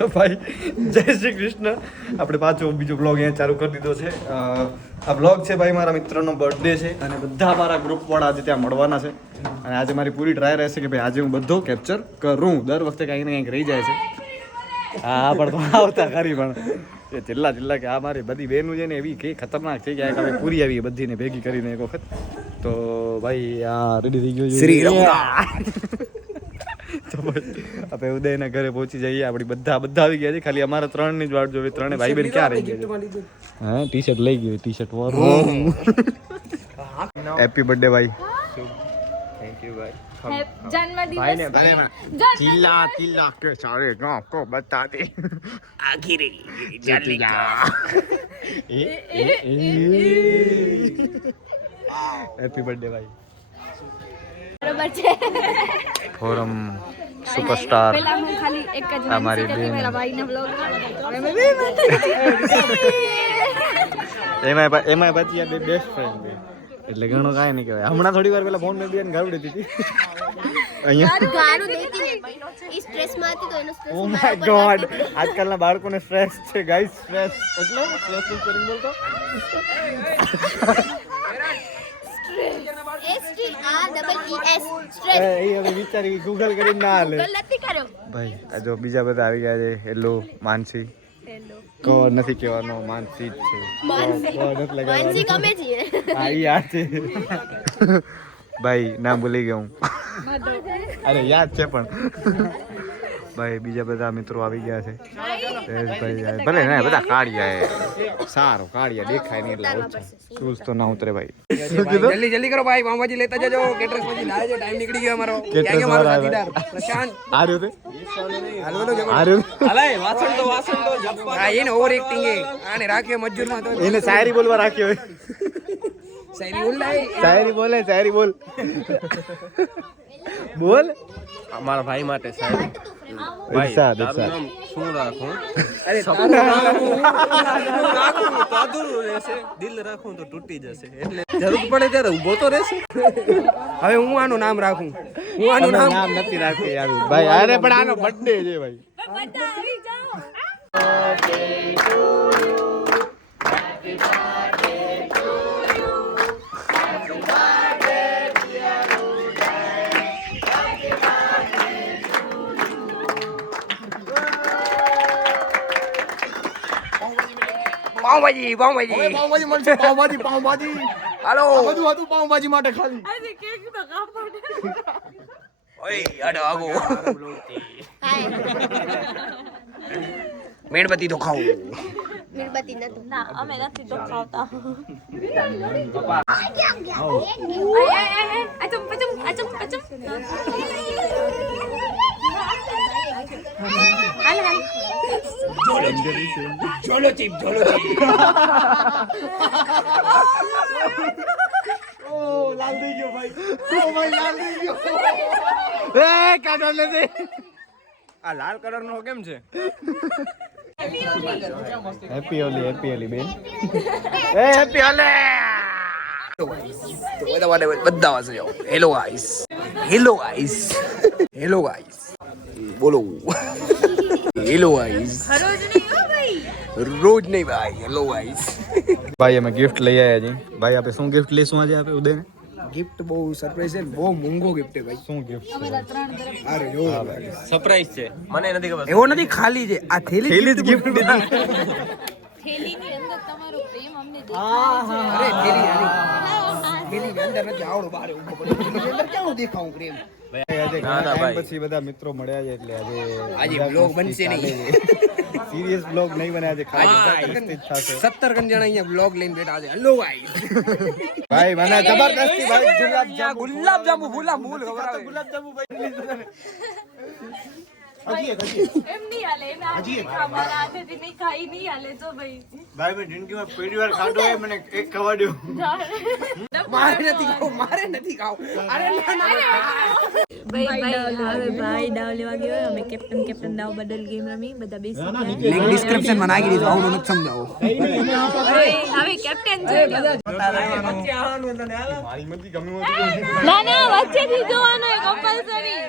તો ભાઈ જય શ્રી કૃષ્ણ. આપણે પાછો બીજો બ્લોગ અહીંયા ચાલુ કરી દીધો છે. આ બ્લોગ છે ભાઈ મારા મિત્રનો બર્થડે છે અને બધા મારા ગ્રુપવાળા આજે ત્યાં મળવાના છે. અને આજે મારી પૂરી ટ્રાય રહેશે કે ભાઈ આજે હું બધો કેપ્ચર કરું. દર વખતે કંઈક ને કંઈક રહી જાય છે. હા પણ આવતા ખરી પણ એ છેલ્લા કે આ મારી બધી બહેનો છે ને એવી કઈ ખતરનાક થઈ ગયા કે હવે પૂરી આવી બધીને ભેગી કરીને એક વખત. તો ભાઈ આ રેડી થઈ ગયો શ્રી તો આપણે ઉદયના ઘરે પહોંચી જઈએ. આપણી બધા આવી ગયા છે. ખાલી અમારા 3 ની જ વાટ જોવી. 3 ભાઈ બહેન ક્યાં રહી ગયા છે? હા ટી શર્ટ લઈ ગયો. ટી શર્ટ હેપી બર્થડે ભાઈ. થેન્ક યુ ભાઈ. तिला के सारे गांव को बता दे आखिर हैप्पी बर्थडे भाई. બરોબર છે. ફોરમ સુપરસ્ટાર પેલા હું ખાલી એક જ અમારી બેન મારા ભાઈના બ્લોગમાં એમાં પછી આ બેસ્ટ ફ્રેન્ડ છે એટલે ઘણો કાંઈ નહીં કહેવાય. હમણાં થોડી વાર પેલા ફોન મેં બેન ગાવડી દીધી અહીંયા. ગાનું દેતી નહીં સ્ટ્રેસ માં હતી તો એનો સ્ટ્રેસ ઓ માય ગોડ આજકાલના બાળકોને સ્ટ્રેસ છે ગાઈસ. સ્ટ્રેસ એટલે સ્ટ્રેસ કરીને બોલતો સ્ટ્રેસ એ હવે વિચારી ગૂગલ કરીને ના હાલે ગલતી કરો ભાઈ. આ જો બીજા બધા આવી ગયા છે. હેલો માનસી. કો નથી કહેવાનો માનસી જ છે. માનસી ગમે છે. હા યાદ છે ભાઈ. નામ ભૂલી ગયો હું. અરે યાદ છે પણ ભાઈ બીજા બધા મિત્રો આવી ગયા છે. ભાઈ ભલે ને બધા કાળિયા સારું કાળિયા દેખાય નહીં એટલે ઓછા શૂઝ તો ના ઉતરે ભાઈ. જલ્દી કરો ભાઈ. પાવભાજી લેતા જજો. કેટરસ પછી લાવે જો. ટાઈમ નીકળી ગયો અમારો. ક્યાં ગયો મારો સાથીદાર પ્રશાંત? આ રહ્યો તે વાસણ તો જપ્પા. હા એને ઓવર એક્ટિંગ એ આને રાખ્યો મજૂર માં તો એને શાયરી બોલવા રાખ્યો હોય. શાયરી બોલ શાયરી બોલ બોલ અમારા ભાઈ માટે સાહેબ ઇરશાદ શું રાખું? અરે તાદું રહેશે. દિલ રાખું તો તૂટી જશે એટલે જરૂર પડે ત્યારે ઊભો તો રહેશે. હવે હું આનું નામ રાખું. હું આનું નામ નથી રાખ્યું યાર ભાઈ. અરે પણ આનો બર્થડે છે ભાઈ. બધા આવી જાઓ. પાવભાજી પાવભાજી મળશે. પાવભાજી હાલો બધું હતું પાવભાજી માટે ખાલી. આજે કેક તો કાપો. ઓય અડો આગો હાય મીણબત્તી તો ખાવ. મીણબત્તી નથી. ના અમે નથી તો ખાવતા. જોલો ચીપ ઓ લાલ થઈ ગયો ભાઈ. ઓ ભાઈ લાલ થઈ ગયો. એ કાઢો લે દે. આ લાલ કલર નો કેમ છે? હેપી ઓલી બેન. એ હેપી ઓલે. તો બધા વાસે જાઓ. હેલો ગાઈસ બોલો. હેલો ગાઈસ રોજ નહીં ભાઈ. હેલો ગાઈસ ભાઈ અમે ગિફ્ટ લઈ આવ્યા છીએ. ભાઈ આપણે શું ગિફ્ટ લઈશું આજે આપણે ઉદયને? ગિફ્ટ બહુ સરપ્રાઈઝ છે. બહુ મોંઘો ગિફ્ટ છે ભાઈ. શું ગિફ્ટ છે? અરે જો સરપ્રાઈઝ છે. મને નથી ખબર. એવો નથી ખાલી છે આ થેલી જ ગિફ્ટ દીધી. થેલીની અંદર તમારો પ્રેમ અમને અરે થેલી ની અંદર નથી આવડો બારે ઉભો પડ્યો. થેલી ની અંદર કેવું દેખાવું પ્રેમ. આજે ના, ઘણા ભાઈ. ટાઈમ પછી બધા મિત્રો મળ્યા છે એટલે આજે બ્લોગ બનશે નહીં. સિરિયસ બ્લોગ નહીં બને આજે ખાલી મસ્તી જ થશે. 17 જણા અહીંયા બ્લોગ લઈને બેઠા છે. હેલો ગાઈસ ભાઈ મને જબરદસ્તી ભાઈ ગુલાબ જાંબુ ફૂલા ફૂલ ખબર આવે. ગુલાબ જાંબુ ભાઈ એમ નહીં હાલે. અમારા હાથેથી નહીં ખાઈ નહીં હાલે તો ભાઈ. ભાઈ મેં જિંદગીમાં પહેલી વાર ખાધો હોય મને એક ખવાડ્યો. મારે નથી ખાવ. અરે ભાઈ દાવ લેવા ગયો. અમે કેપ્ટન દાવ બદલ ગેમ રમી. બધા બેસી લિંક ડિસ્ક્રિપ્શન માં નાખી દીધું. આવડું નથી સમજાવો. હવે કેપ્ટન છે. મારી મરજી ગમે ના વચ્ચેથી જોવાનો કમ્પલસરી.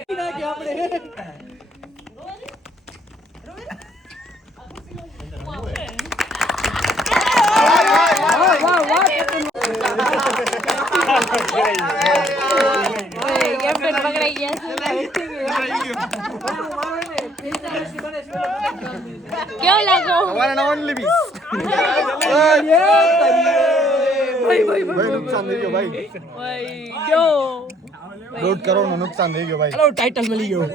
કેપ્ટન પકડાઈ ગયા કેવો લાગો ભાઈ નુકસાન થઈ ગયો ભાઈ. જો 1.5 કરોડ નું નુકસાન થઈ ગયો ભાઈ. ચલો ટાઇટલ મળી ગયો.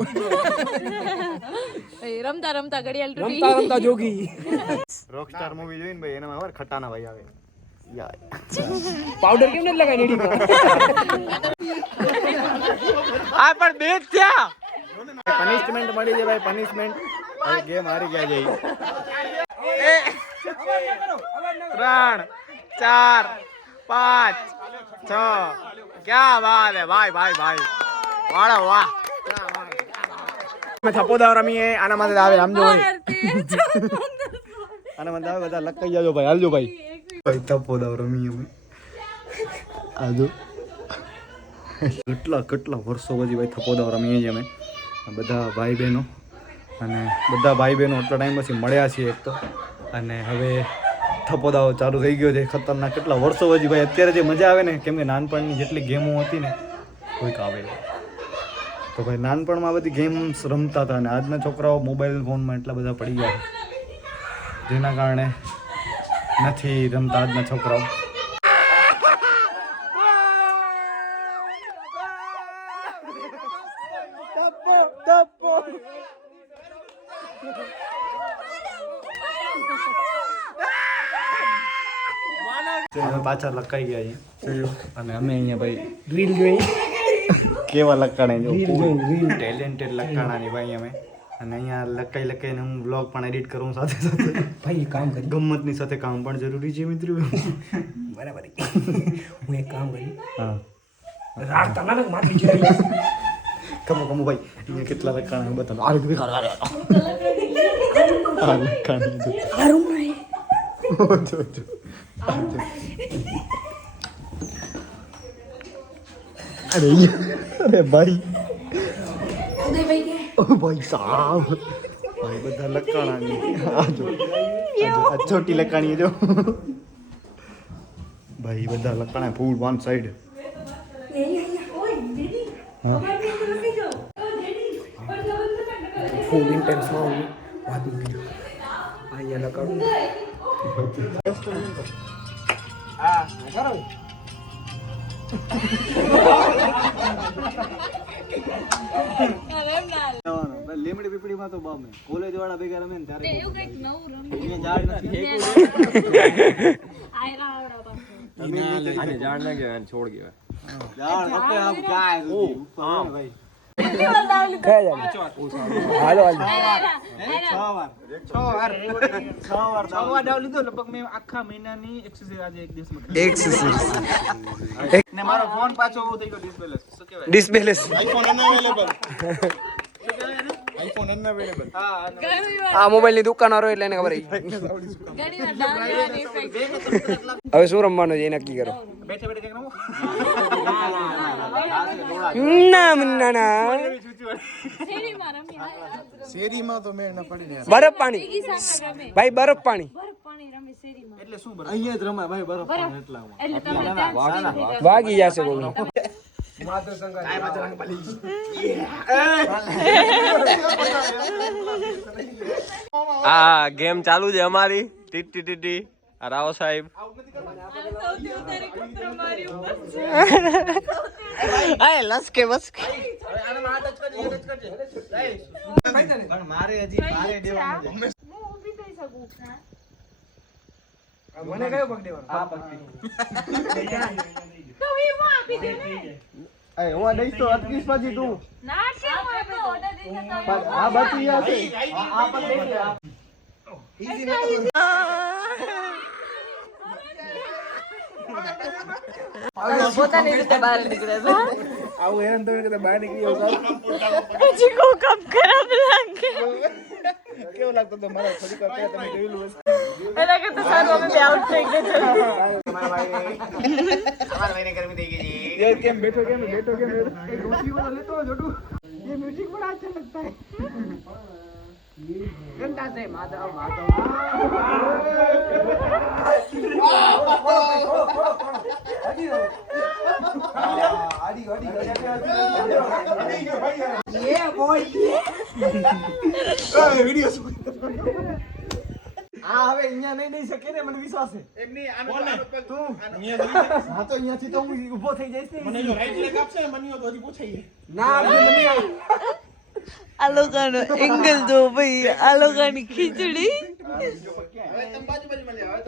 રમતા રમતા ઘડિયાળ તૂટી રમતા રમતા જોગી. રોકસ્ટાર મૂવી જોઈને ભાઈ એનામાં ખબર ખટાના ભાઈ આવે યાર. પાવડર કેમ નથી લગાવી નીડીમાં? આ પણ બે થયા. પનિશમેન્ટ મળી છે ભાઈ, પનિશમેન્ટ. હવે ગેમ હારી ગયા છે. 3 4 5 6 क्या बात है भाई भाई भाई વાળા વાહ. અમે થપ્પોદાવ રમીએ આના માટે આવે આમ જો ભાઈ. આના માટે આવે બધા લકાઈ જાજો ભાઈ, હાલજો ભાઈ. ભાઈ થપ્પોદાવ રમીએ અમે. આજો કેટલા વર્ષો પછી ભાઈ થપ્પોદાવ રમીએ છીએ અમે બધા ભાઈ બહેનો. અને બધા ભાઈ બહેનો એટલા ટાઈમ પછી મળ્યા છીએ એક તો. અને હવે થપ્પોદાવ ચાલુ થઈ ગયો છે ખતરનાક. કેટલા વર્ષો પછી ભાઈ અત્યારે જે મજા આવે ને, કેમ કે નાનપણની જેટલી ગેમો હતી ને કોઈક આવે તો ભાઈ નાનપણમાં બધી ગેમ્સ રમતા હતા. અને આજના છોકરાઓ મોબાઈલ ફોનમાં એટલા બધા પડી ગયા છે જેના કારણે નથી રમતા આજના છોકરાઓ. પાછા લકાઈ ગયા છે અને અમે અહીંયા ભાઈ રીલ જોઈ. કેવા લકાણા જો ટેલેન્ટેડ લકાણાની ભાઈ અમે. અને અહીંયા લકાઈને હું બ્લોગ પણ એડિટ કરું સાથે સાથે. ભાઈ કામ કરી. ગમ્મતની સાથે કામ પણ જરૂરી છે મિત્રો. બરાબર. હું એક કામ કરી. હા રાત તને મારી જોઈ. કમો ભાઈ અહીંયા કેટલા લકાણા બતાવો. આ લકાણા જો. જો અરે ભાઈ ઓ ભાઈ સાહેબ ભાઈ બધા લકાણાની. આ છોટી લકાણી જો ભાઈ બધા લકાણા ફૂલ વન સાઈડ. ફૂલ ઇન્ટેન્સમાં વાત નહીં. અહીંયા લગાડું. હા કરો. લીમડી પીપળીમાં તો બામે કોલેજ વાળા ભેગા રમે ને ત્યારે એવું કઈક નવું રમી ઝાડ નથી. આયરા આવડા આને જાણ ના કહેવાય, છોડ કહેવાય. ઝાડ નકે આમ કાય ઉપર ભાઈ. હાલો હાલો. 6 વાર દાવ લીધો લગભગ મેં આખા મહિનાની એક્સરસાઇઝ આજે એક દિવસમાં એક્સરસાઇઝ. ને મારો ફોન પાછો થઈ ગયો ડિસ્પ્લેસ. શું કહેવાય? ડિસ્પ્લેસ. IPhone unavailable. હા આ મોબાઈલ ની દુકાન વાળો એટલે એને ખબર ઘણી વાર ડાઉનલોડ ઇફેક્ટ હવે શું રમવાનું છે એ નક્કી કરો. બેઠે બેઠે કંઈક રમો. ના ના ના. શેરીમાં રમી શેરીમાં તો મેળ ન પડી ને. બરફ પાણી રમે ભાઈ, બરફ પાણી. બરફ પાણી રમે શેરીમાં એટલે શું બરાબર? અહીંયા જ રમાય ભાઈ બરફ પાણી એટલામાં. એટલે તમે ત્યાં વાગી જશે કોઈ. આ ગેમ ચાલુ છે અમારી. ટીટી ટીટી આ રાવો સાહેબ. સૌથી વધારે કૂતરો મારી ઉપર છે. આય લસકે બસકે. પણ મારે હજી દેવાનું છે. હું ઊભી થઈ શકું. મને કયો પગ દેવાનો? આ પકડી. તો હું આપી દે ને. એ હું દઈશ તો 38 પછી તું. ના છે હું આપી દો ઓર્ડર દઈ દો. આ બચી જશે. આ પણ દઈ દે. પોતાની રીતે બહાર નીકળે છે. આવું હેરાન તમે કદાચ બહાર નીકળી જાવ. પછી કો કપ ખરાબ લાગે. કેવું લાગતું તો મારા ફરી કરતા તમે જોયેલું હશે. એના કરતા સારું અમે આઉટ થઈ ગયા છે. અમારા ભાઈને ગરમી થઈ ગઈ છે. એ કેમ બેઠો કેમ એ રોટી વાળો લેતો જોડું. ये म्यूजिक बड़ा अच्छा लगता है. ઘંટા છે માધવ માધવ. આ હવે અહીંયા નહીં દઈ શકે ને, મને વિશ્વાસ છે. એમની આનો તું હા તો અહીંયાથી તો હું ઊભો થઈ જઈશ ને. મને જો રાઈટ લેગ આપશે મને તો હજી પૂછાઈ ના આપણે મને આ લોકોનો એંગલ જો ભાઈ, આ લોકોની ખીચડી. હવે તમે બાજુ મળ્યા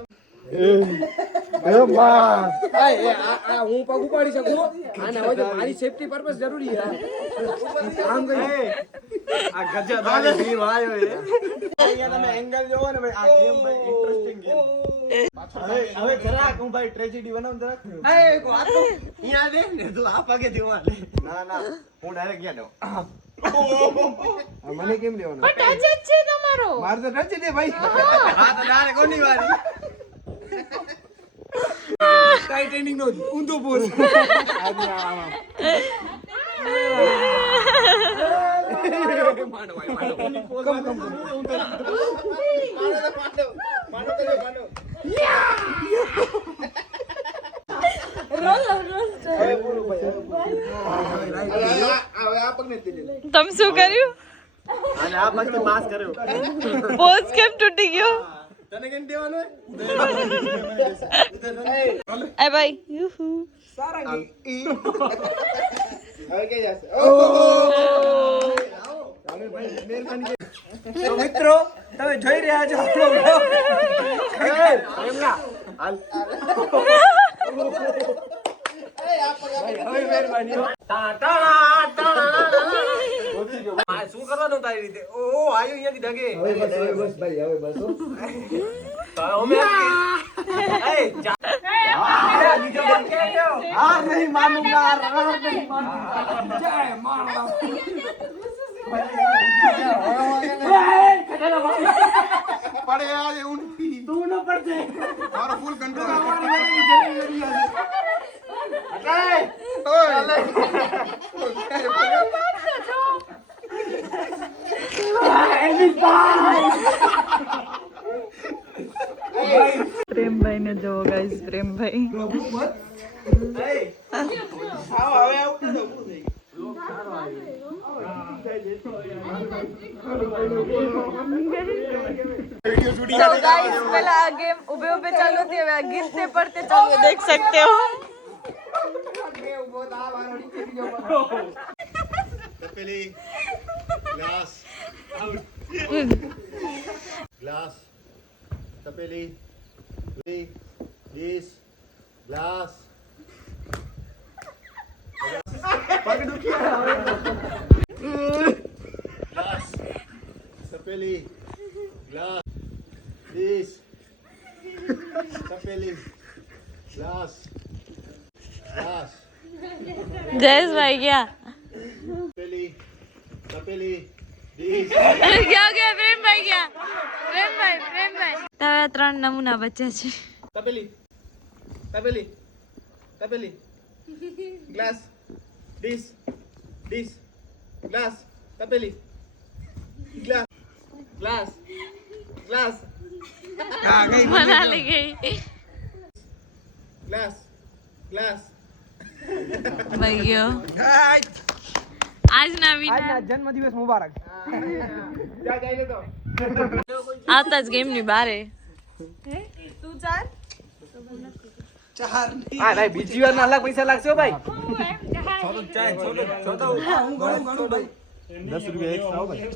હવે આ હું પગ ઉપાડી શકું આને હવે તો મારી સેફટી પર્પસ જરૂરી છે આમ કરી આ ગજદારી ભીમ આવ્યો છે. અહીંયા તમે એંગલ જોવો ને ભાઈ, આ ગેમ ભાઈ ઇન્ટરેસ્ટિંગ ગેમ. હવે જરાક હું ભાઈ ટ્રેજેડી બનાવું જરાક. અહીંયા દે ને તું આ પગે દેવા લે. ના હું ડાયરેક્ટ ગયા દઉં. મને કેમ લેવાનું ટચ જ છે તમારો. માર તો ટચ દે ભાઈ હા તો ડાયરેક્ટ કોની વારી. ટાઇટેનિક નો ઊંધો પોઝ તમે શું કર્યું? અને આ પછી પાસ કર્યો. પોઝ કેમ તૂટી ગયો? તને કેમ દેવાનું એ ભાઈ યુહુ. હવે કે જશે તો મિત્રો તમે જોઈ રહ્યા છો આપણો vlog. શું કરવાનું તારી રીતે ઓ આયુ અહીંયાથી ડગે હવે બસ ભાઈ હવે બસ हार नहीं मानूंगा, हार नहीं मानूंगा. જય મારા પડે આજે ઊંધી તું ન પડજે. મારો ફૂલ કંટ્રોલ પ્રેમભાઈ ને જો ગાઈસ, પ્રેમભાઈ तो गाइस पहला गेम उबे उबे चालू थी, अब गिरते पड़ते चालू देख सकते हो. तपेली ग्लास ग्लास तपेली डिश ग्लास ग्लास तपेली ग्लास डिश तपेली ग्लास ग्लास जयेश भाई क्या तपेली तपेली डिश क्या क्या પ્રેમભાઈ क्या પ્રેમભાઈ તારા 3 નમૂના બચ્યા છે. તપેલી તપેલી તપેલી ગ્લાસ ડીશ ડીશ ગ્લાસ તપેલી ગ્લાસ ગ્લાસ ગ્લાસ મના લી ગઈ ગ્લાસ ગ્લાસ ભાઈઓ. આજના વિનર જન્મદિવસ મુબારક જા જઈને તો આવતા જ ગેમ ની બારે. તું ચાલ. હા ભાઈ બીજી વાર ના લાખ પૈસા લાગશે ભાઈ ₹10 extra हो भाई.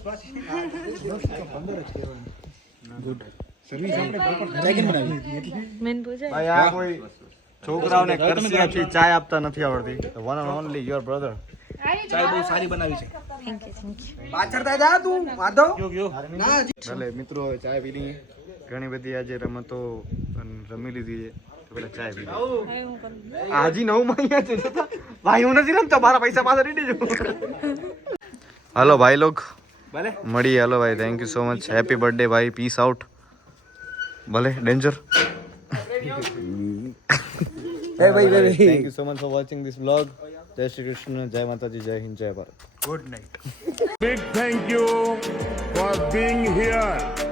મેન પૂછે ભાઈ આ કોઈ છોકરાઓને કરસિયાથી ચાય આપતા નથી આવડતી. One and only your brother. ચાય બહુ સારી બનાવી છે. Thank you. પાછળ તા જા તું માધવ ના ચાલે મિત્રો હવે ચાય પી લઈએ. ઘણી બધી આજે રમતો રમી લીધી છે, તો પેલા ચાય પી લઈએ. હાજી 9 મહિના છે છતાં ભાઈ હું નથી રમતો, મારા પૈસા પાછા દઈ દેજો. હાલો ભાઈ લોગ ભલે મળીએ. હાલો ભાઈ, thank you so much. Happy birthday ભાઈ, પીસ આઉટ. ભલે ડેન્જર. એ ભાઈ thank you so much for watching this vlog. જય શ્રી કૃષ્ણ, જય માતાજી, જય હિન્દ, જય Bharat. Good night. Big thank you for being here.